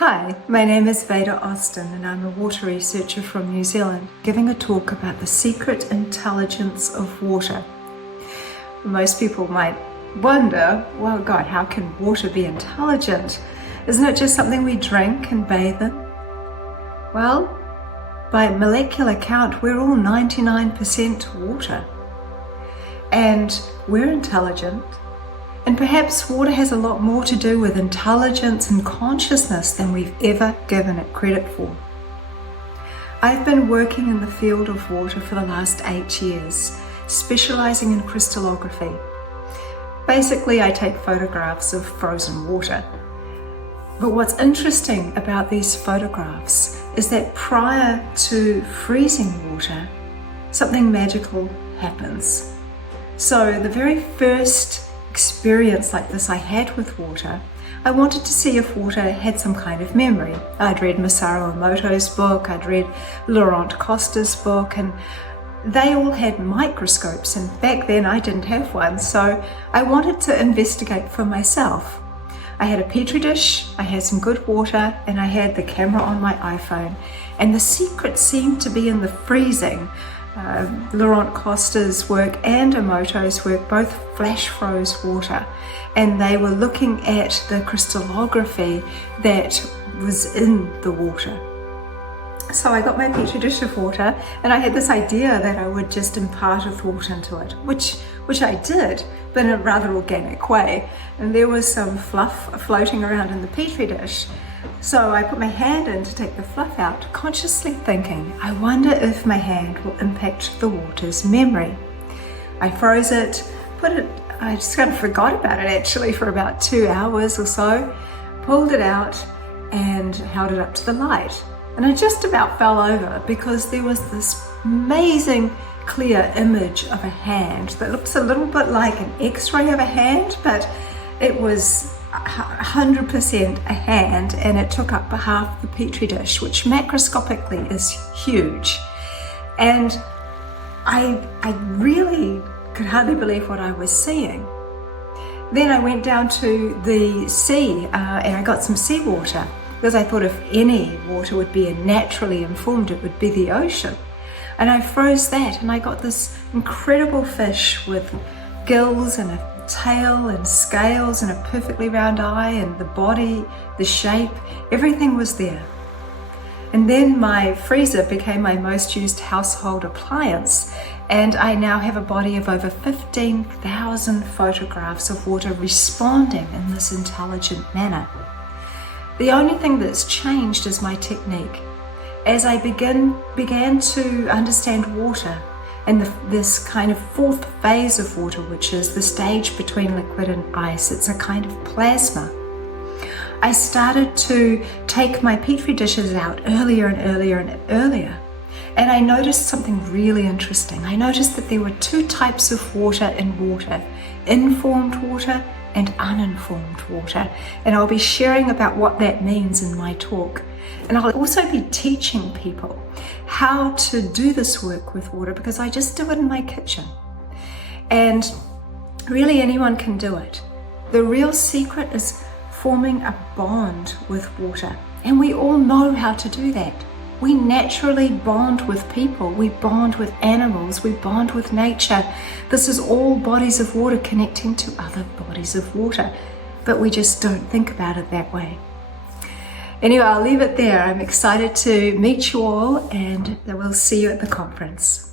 Hi, my name is Veda and I'm a water researcher from New Zealand, giving a talk about the secret intelligence of water. Most people might wonder, well, God, how can water be intelligent? Isn't it just something we drink and bathe in? Well, by molecular count, we're all 99% water. And we're intelligent. And perhaps water has a lot more to do with intelligence and consciousness than we've ever given it credit for. I've been working in the field of water for the last 8 years, specializing in crystallography. Basically, I take photographs of frozen water. But what's interesting about these photographs is that prior to freezing water, something magical happens. So the very first experience like this I had with water, I wanted to see if water had some kind of memory. I'd read Masaru Emoto's book, I'd read Laurent Costa's book, and they all had microscopes, and back then I didn't have one, so I wanted to investigate for myself. I had a petri dish, I had some good water, and I had the camera on my iPhone, and the secret seemed to be in the freezing. Laurent Costa's work and Emoto's work both flash froze water, and they were looking at the crystallography that was in the water. So I got my petri dish of water, and I had this idea that I would just impart a thought into it, which I did, but in a rather organic way. And there was some fluff floating around in the petri dish. So I put my hand in to take the fluff out, consciously thinking, I wonder if my hand will impact the water's memory. I froze it, I just kind of forgot about it actually for about 2 hours or so, pulled it out and held it up to the light. And I just about fell over because there was this amazing clear image of a hand that looks a little bit like an X-ray of a hand, but it was 100% a hand, and it took up half the petri dish, which macroscopically is huge. And I really could hardly believe what I was seeing. Then I went down to the sea and I got some seawater, because I thought if any water would be naturally informed, it would be the ocean. And I froze that, and I got this incredible fish with gills and a tail and scales and a perfectly round eye, and the body, the shape, everything was there. And then my freezer became my most used household appliance, and I now have a body of over 15,000 photographs of water responding in this intelligent manner. The only thing that's changed is my technique. As I began to understand water and this kind of fourth phase of water, which is the stage between liquid and ice, it's a kind of plasma. I started to take my petri dishes out earlier and earlier and earlier. And I noticed something really interesting. I noticed that there were two types of water in water: informed water and uninformed water. And I'll be sharing about what that means in my talk. And I'll also be teaching people how to do this work with water, because I just do it in my kitchen. And really anyone can do it. The real secret is forming a bond with water. And we all know how to do that. We naturally bond with people, we bond with animals, we bond with nature. This is all bodies of water connecting to other bodies of water, but we just don't think about it that way. Anyway, I'll leave it there. I'm excited to meet you all, and we'll see you at the conference.